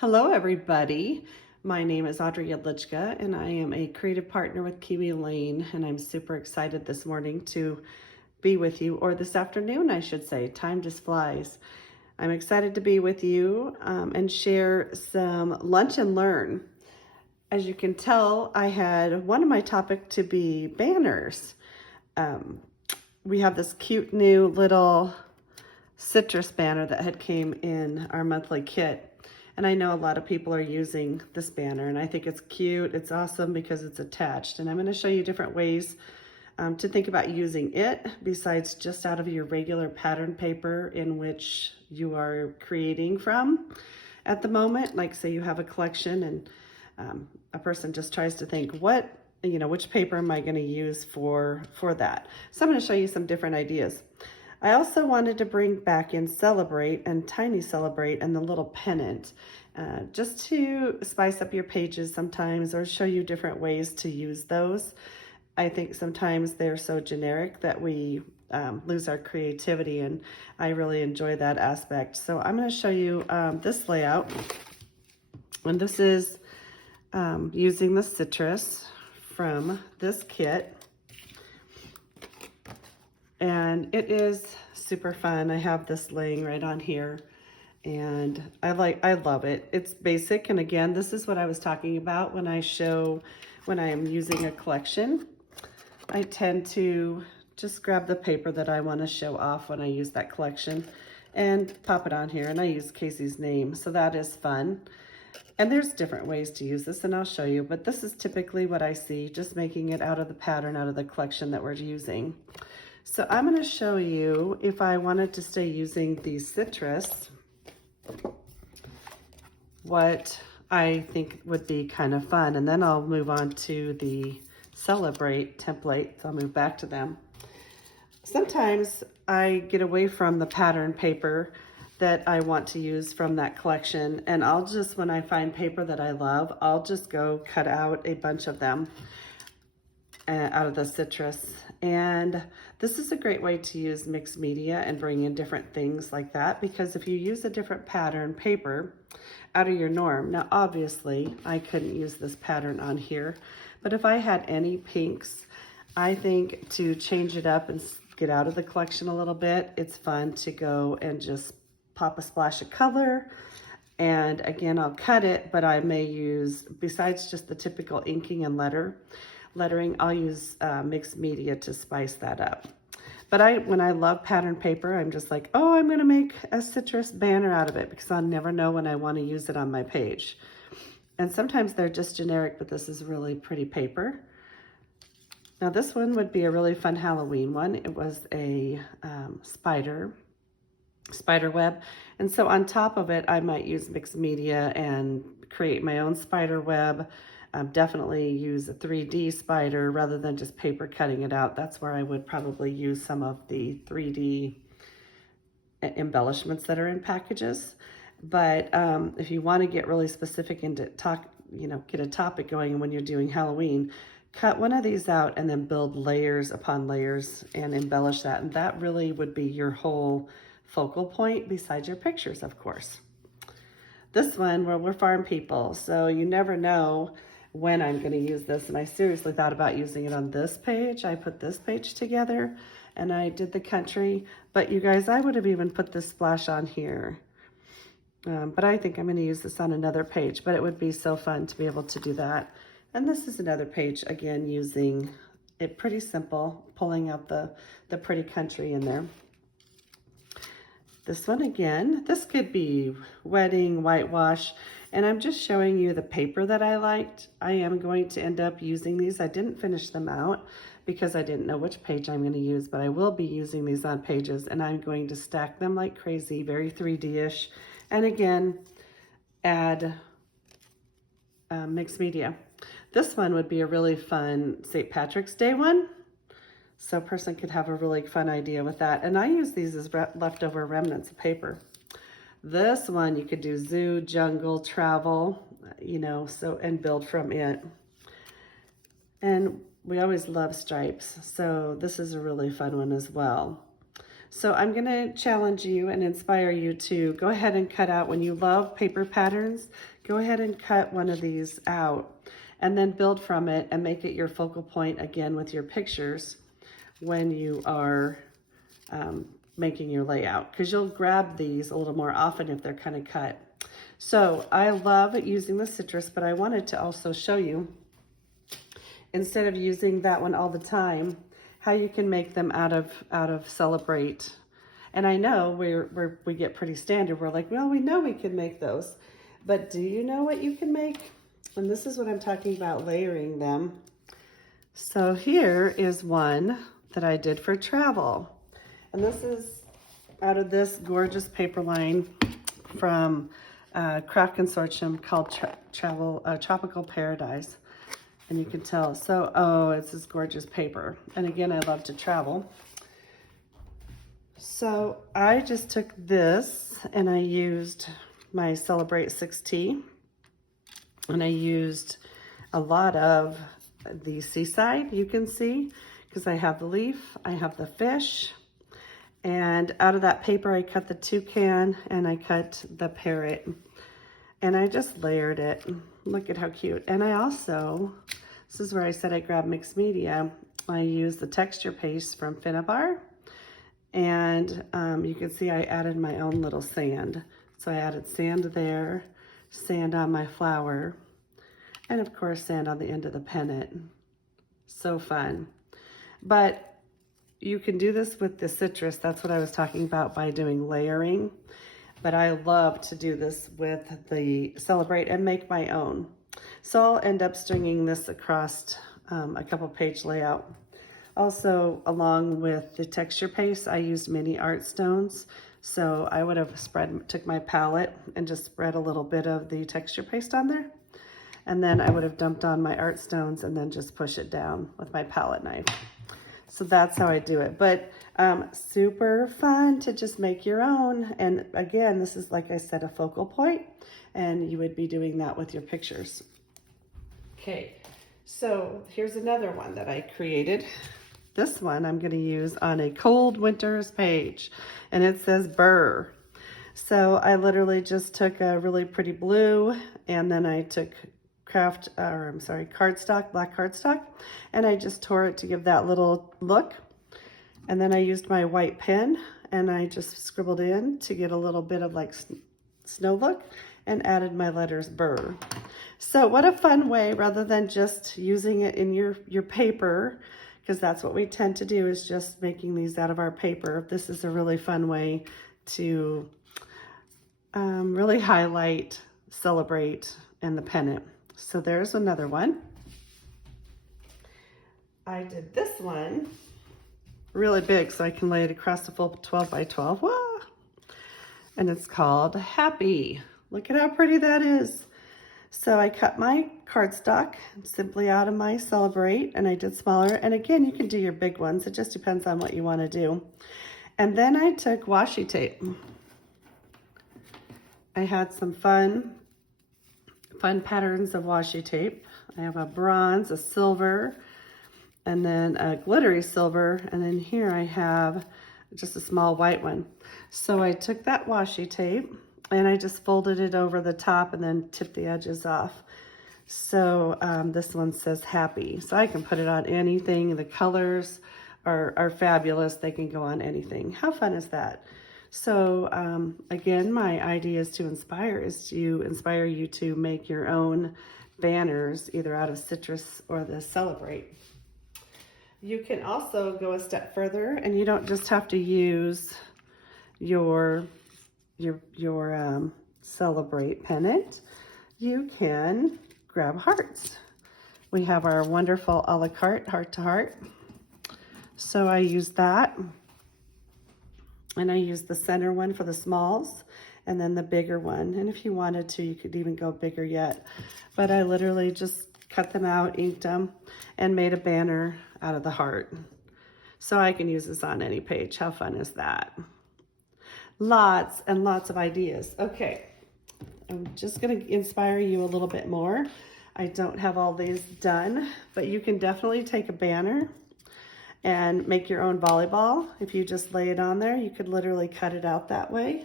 Hello, everybody. My name is Audra Yedlichka, and I am a creative partner with Kiwi Lane, and I'm super excited this morning to be with you, or this afternoon, I should say. Time just flies. I'm excited to be with you and share some lunch and learn. As you can tell, I had one of my topic to be banners. We have this cute new little citrus banner that had came in our monthly kit. And I know a lot of people are using this banner, and I think it's cute. It's awesome because it's attached. And I'm going to show you different ways to think about using it besides just out of your regular pattern paper in which you are creating from at the moment. Like say you have a collection and a person just tries to think, which paper am I going to use for that? So I'm going to show you some different ideas. I also wanted to bring back in Celebrate and Tiny Celebrate and the little pennant, just to spice up your pages sometimes or show you different ways to use those. I think sometimes they're so generic that we lose our creativity, and I really enjoy that aspect. So I'm going to show you this layout, and this is using the citrus from this kit. And it is super fun. I have this laying right on here, and I love it. It's basic, and again, this is what I was talking about when I am using a collection. I tend to just grab the paper that I want to show off when I use that collection and pop it on here, and I use Casey's name, so that is fun. And there's different ways to use this, and I'll show you, but this is typically what I see, just making it out of the pattern, out of the collection that we're using. So I'm going to show you, if I wanted to stay using the citrus, what I think would be kind of fun. And then I'll move on to the Celebrate template. So I'll move back to them. Sometimes I get away from the pattern paper that I want to use from that collection. And I'll just, when I find paper that I love, I'll just go cut out a bunch of them out of the citrus. And this is a great way to use mixed media and bring in different things like that, because if you use a different pattern paper out of your norm, now obviously I couldn't use this pattern on here, but if I had any pinks, I think to change it up and get out of the collection a little bit, it's fun to go and just pop a splash of color. And again, I'll cut it, but I may use, besides just the typical inking and lettering, I'll use mixed media to spice that up. But when I love pattern paper, I'm just like, oh, I'm gonna make a citrus banner out of it because I'll never know when I wanna use it on my page. And sometimes they're just generic, but this is really pretty paper. Now this one would be a really fun Halloween one. It was a spider web. And so on top of it, I might use mixed media and create my own spider web. Definitely use a 3D spider rather than just paper cutting it out. That's where I would probably use some of the 3D embellishments that are in packages. But if you want to get really specific and get a topic going when you're doing Halloween, cut one of these out and then build layers upon layers and embellish that. And that really would be your whole focal point besides your pictures, of course. This one, well, we're farm people, so you never know when I'm going to use this, and I seriously thought about using it on this page. I put this page together and I did the country, but you guys, I would have even put this splash on here, but I think I'm going to use this on another page. But it would be so fun to be able to do that. And this is another page, again, using it pretty simple, pulling out the pretty country in there. This one again, this could be wedding, whitewash, and I'm just showing you the paper that I liked. I am going to end up using these. I didn't finish them out because I didn't know which page I'm going to use, but I will be using these on pages, and I'm going to stack them like crazy, very 3D-ish, and again, add mixed media. This one would be a really fun St. Patrick's Day one. So a person could have a really fun idea with that. And I use these as leftover remnants of paper. This one, you could do zoo, jungle, travel, and build from it. And we always love stripes. So this is a really fun one as well. So I'm gonna challenge you and inspire you to go ahead and cut out, when you love paper patterns, go ahead and cut one of these out and then build from it and make it your focal point again with your pictures when you are making your layout, because you'll grab these a little more often if they're kind of cut. So I love using the citrus, but I wanted to also show you, instead of using that one all the time, how you can make them out of Celebrate. And I know we get pretty standard. We're like, well, we know we can make those, but do you know what you can make? And this is what I'm talking about, layering them. So here is one that I did for travel. And this is out of this gorgeous paper line from Craft Consortium called Tropical Paradise. And you can tell, so, oh, it's this gorgeous paper. And again, I love to travel. So I just took this and I used my Celebrate 6T. And I used a lot of the seaside, you can see, because I have the leaf, I have the fish. And out of that paper, I cut the toucan and I cut the parrot. And I just layered it. Look at how cute. And I also, this is where I said I grabbed mixed media. I used the texture paste from Finnabar. And you can see I added my own little sand. So I added sand there, sand on my flower, and of course sand on the end of the pennant. So fun. But you can do this with the citrus. That's what I was talking about by doing layering. But I love to do this with the Celebrate and make my own. So I'll end up stringing this across a couple page layout. Also, along with the texture paste, I used mini art stones. So I would have took my palette and just spread a little bit of the texture paste on there. And then I would have dumped on my art stones and then just push it down with my palette knife. So that's how I do it. But super fun to just make your own. And again, this is, like I said, a focal point, and you would be doing that with your pictures. Okay, so here's another one that I created. This one I'm going to use on a cold winter's page, and it says Burr. So I literally just took a really pretty blue, and then I took cardstock, black cardstock, and I just tore it to give that little look. And then I used my white pen and I just scribbled in to get a little bit of like snow look and added my letters Burr. So what a fun way, rather than just using it in your paper, because that's what we tend to do, is just making these out of our paper. This is a really fun way to really highlight, Celebrate, and the pennant. So there's another one. I did this one really big so I can lay it across the full 12 by 12. Whoa. And it's called Happy. Look at how pretty that is. So I cut my cardstock simply out of my Celebrate, and I did smaller. And again, you can do your big ones. It just depends on what you want to do. And then I took washi tape. I had some fun patterns of washi tape. I have a bronze, a silver, and then a glittery silver. And then here I have just a small white one. So I took that washi tape and I just folded it over the top and then tipped the edges off. So this one says Happy. So I can put it on anything. The colors are fabulous. They can go on anything. How fun is that? So again, my idea is to inspire you to make your own banners, either out of citrus or the Celebrate. You can also go a step further, and you don't just have to use your Celebrate pennant. You can grab hearts. We have our wonderful a la carte heart to heart. So I use that. And I use the center one for the smalls, and then the bigger one. And if you wanted to, you could even go bigger yet. But I literally just cut them out, inked them, and made a banner out of the heart. So I can use this on any page. How fun is that? Lots and lots of ideas. Okay, I'm just gonna inspire you a little bit more. I don't have all these done, but you can definitely take a banner and make your own volleyball. If you just lay it on there, you could literally cut it out that way.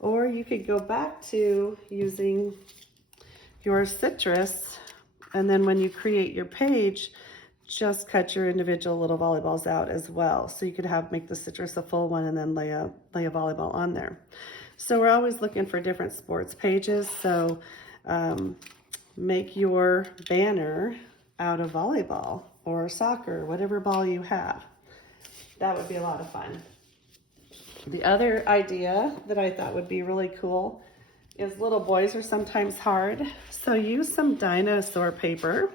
Or you could go back to using your citrus, and then when you create your page, just cut your individual little volleyballs out as well. So you could make the citrus a full one and then lay a volleyball on there. So we're always looking for different sports pages. So make your banner out of volleyball or soccer, whatever ball you have. That would be a lot of fun. The other idea that I thought would be really cool is little boys are sometimes hard. So use some dinosaur paper.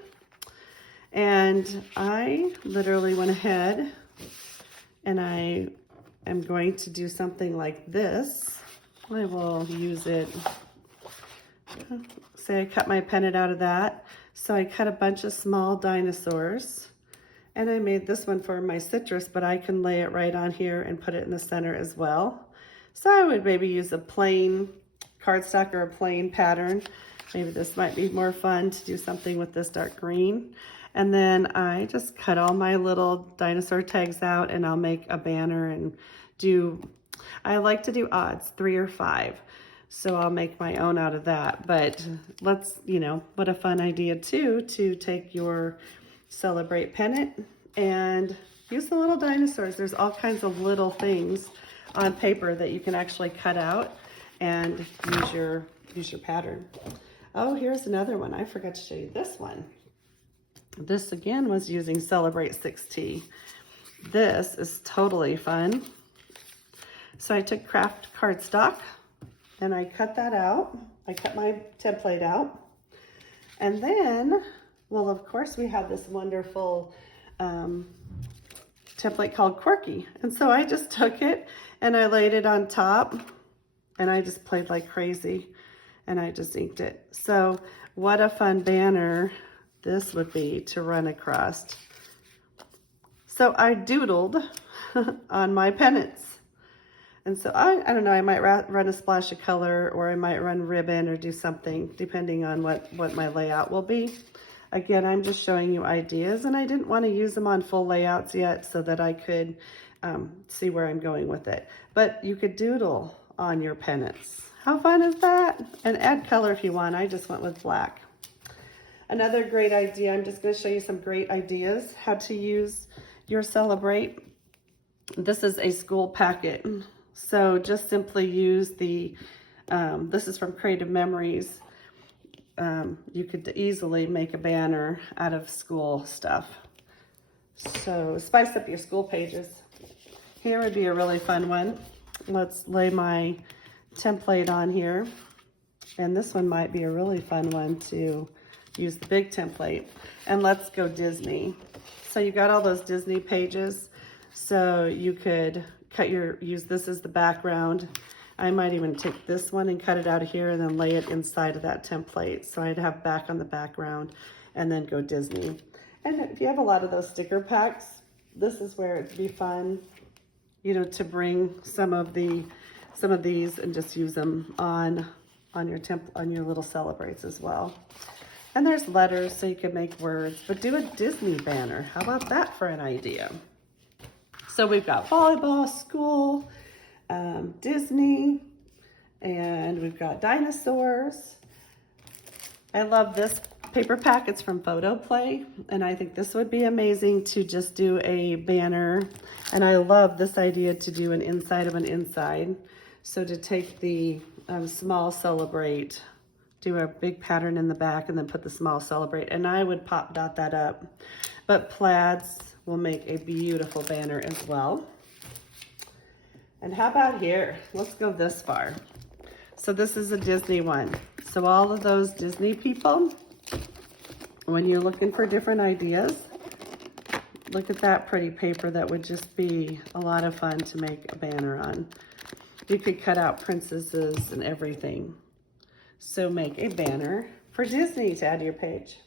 And I literally went ahead and I am going to do something like this. I will use it. Say I cut my pennant out of that. So I cut a bunch of small dinosaurs, and I made this one for my citrus, but I can lay it right on here and put it in the center as well. So I would maybe use a plain cardstock or a plain pattern. Maybe this might be more fun to do something with this dark green. And then I just cut all my little dinosaur tags out, and I'll make a banner and I like to do odds, 3 or 5. So I'll make my own out of that. But let's, what a fun idea too, to take your Celebrate pennant and use the little dinosaurs. There's all kinds of little things on paper that you can actually cut out and use your pattern. Oh, here's another one. I forgot to show you this one. This again was using Celebrate 6T. This is totally fun. So I took craft cardstock and I cut that out. I cut my template out. And then, well, of course, we have this wonderful template called Quirky. And so I just took it and I laid it on top, and I just played like crazy, and I just inked it. So what a fun banner this would be to run across. So I doodled on my pennants. And so I don't know, I might run a splash of color, or I might run ribbon or do something depending on what my layout will be. Again, I'm just showing you ideas, and I didn't want to use them on full layouts yet so that I could see where I'm going with it. But you could doodle on your pennants. How fun is that? And add color if you want. I just went with black. Another great idea, I'm just going to show you some great ideas how to use your Celebrate. This is a school packet. So just simply use the, this is from Creative Memories. You could easily make a banner out of school stuff. So spice up your school pages. Here would be a really fun one. Let's lay my template on here. And this one might be a really fun one to use the big template. And let's go Disney. So you got all those Disney pages. So you could use this as the background. I might even take this one and cut it out of here and then lay it inside of that template. So I'd have back on the background and then go Disney. And if you have a lot of those sticker packs, this is where it'd be fun, to bring some of these and just use them on your little Celebrates as well. And there's letters, so you can make words, but do a Disney banner. How about that for an idea? So we've got volleyball, school, Disney, and we've got dinosaurs. I love this paper pack. It's from Photo Play, and I think this would be amazing to just do a banner. And I love this idea to do an inside of an inside. So to take the small Celebrate, do a big pattern in the back, and then put the small Celebrate, and I would pop dot that up. But plaids will make a beautiful banner as well. And how about here? Let's go this far. So this is a Disney one. So all of those Disney people, when you're looking for different ideas, look at that pretty paper. That would just be a lot of fun to make a banner on. You could cut out princesses and everything. So make a banner for Disney to add to your page.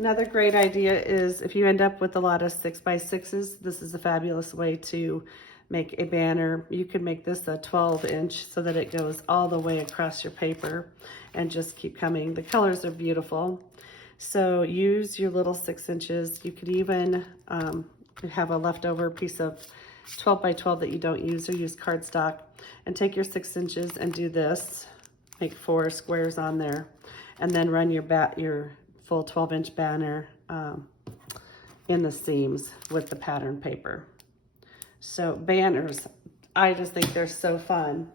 Another great idea is if you end up with a lot of 6x6s, this is a fabulous way to make a banner. You can make this a 12-inch so that it goes all the way across your paper and just keep coming. The colors are beautiful. So use your little 6 inches. You could even you have a leftover piece of 12 by 12 that you don't use or use cardstock, and take your 6 inches and do this. Make 4 squares on there, and then run your full 12-inch banner in the seams with the pattern paper. So banners, I just think they're so fun.